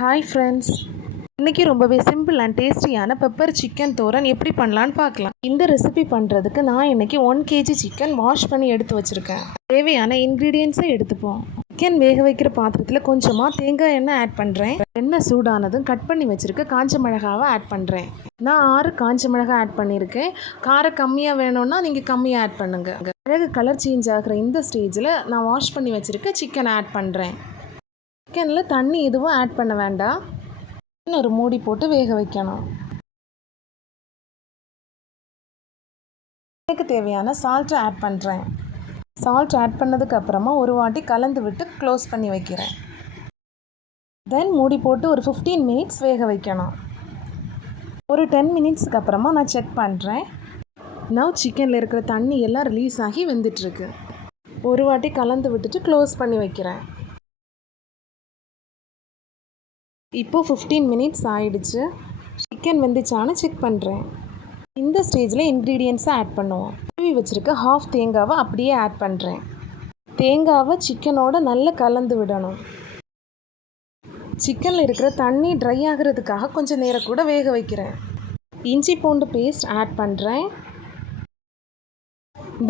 Hi friends, இன்றைக்கி ரொம்பவே simple and டேஸ்டியான பெப்பர் சிக்கன் தோரன் எப்படி பண்ணலான்னு பார்க்கலாம். இந்த ரெசிபி பண்ணுறதுக்கு நான் இன்றைக்கி 1 kg சிக்கன் வாஷ் பண்ணி எடுத்து வச்சுருக்கேன். தேவையான இன்க்ரீடியன்ஸை எடுத்துப்போம். சிக்கன் வேக வைக்கிற பாத்திரத்தில் கொஞ்சமாக தேங்காய் எண்ணெய் ஆட் பண்ணுறேன். எண்ணெய் சூடானதும் கட் பண்ணி வச்சுருக்க காஞ்ச மிளகாவை ஆட் பண்ணுறேன். நான் 6 காஞ்ச மிளகாய் ஆட் பண்ணியிருக்கேன். காரம் கம்மியாக வேணும்னா நீங்கள் கம்மியாக ஆட் பண்ணுங்கள். மிளகு கலர் சேஞ்ச் ஆகிற இந்த ஸ்டேஜில் நான் வாஷ் பண்ணி வச்சுருக்க சிக்கனை ஆட் பண்ணுறேன். சிக்கனில் தண்ணி எதுவும் ஆட் பண்ண வேண்டாம். ஒரு மூடி போட்டு வேக வைக்கணும். எனக்கு தேவையான சால்ட்டை ஆட் பண்ணுறேன். சால்ட் ஆட் பண்ணதுக்கு அப்புறமா ஒரு வாட்டி கலந்து விட்டு க்ளோஸ் பண்ணி வைக்கிறேன். தென் மூடி போட்டு ஒரு 15 மினிட்ஸ் வேக வைக்கணும். ஒரு 10 மினிட்ஸ்க்கு அப்புறமா நான் செக் பண்ணுறேன். நவ் சிக்கனில் இருக்கிற தண்ணி எல்லாம் ரிலீஸ் ஆகி வெந்துட்டுருக்கு. ஒரு வாட்டி கலந்து விட்டுட்டு க்ளோஸ் பண்ணி வைக்கிறேன். இப்போது 15 மினிட்ஸ் ஆயிடுச்சு. சிக்கன் வெந்துச்சான்னு செக் பண்ணுறேன். இந்த ஸ்டேஜில் இன்க்ரீடியன்ஸை ஆட் பண்ணுவோம். கழுவி வச்சுருக்க ஹாஃப் தேங்காவை அப்படியே ஆட் பண்ணுறேன். தேங்காவை சிக்கனோட நல்லா கலந்து விடணும். சிக்கனில் இருக்கிற தண்ணி ட்ரை ஆகிறதுக்காக கொஞ்சம் நேரம் கூட வேக வைக்கிறேன். இஞ்சி பூண்டு பேஸ்ட் ஆட் பண்ணுறேன்.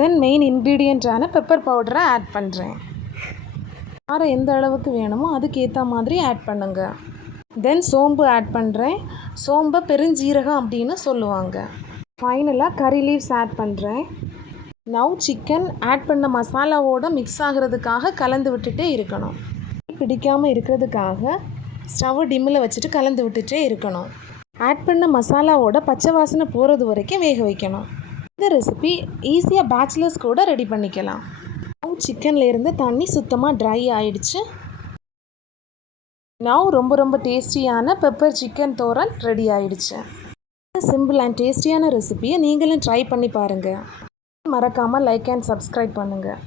தென் மெயின் இன்க்ரீடியண்ட்டான பெப்பர் பவுடரை ஆட் பண்ணுறேன். காரம் எந்த அளவுக்கு வேணுமோ அதுக்கேற்ற மாதிரி ஆட் பண்ணுங்கள். தென் சோம்பு ஆட் பண்ணுறேன். சோம்பை பெருஞ்சீரகம் அப்படின்னு சொல்லுவாங்க. ஃபைனலாக கறி லீவ்ஸ் ஆட் பண்ணுறேன். நவ் சிக்கன் ஆட் பண்ண மசாலாவோடு மிக்ஸ் ஆகிறதுக்காக கலந்து விட்டுட்டே இருக்கணும். பிடிக்காமல் இருக்கிறதுக்காக ஸ்டவ் டிம்மில் வச்சுட்டு கலந்து விட்டுட்டே இருக்கணும். ஆட் பண்ண மசாலாவோட பச்சை வாசனை போகிறது வரைக்கும் வேக வைக்கணும். இந்த ரெசிபி ஈஸியாக பேச்சுலர்ஸ் கூட ரெடி பண்ணிக்கலாம். நவ் சிக்கனில் இருந்து தண்ணி சுத்தமாக ட்ரை ஆயிடுச்சு. நவ் ரொம்ப டேஸ்டியான பெப்பர் சிக்கன் தோரன் ரெடி ஆயிடுச்சு. சிம்பிள் அண்ட் டேஸ்டியான ரெசிபியை நீங்களும் ட்ரை பண்ணி பாருங்கள். மறக்காமல் லைக் அண்ட் சப்ஸ்கிரைப் பண்ணுங்கள்.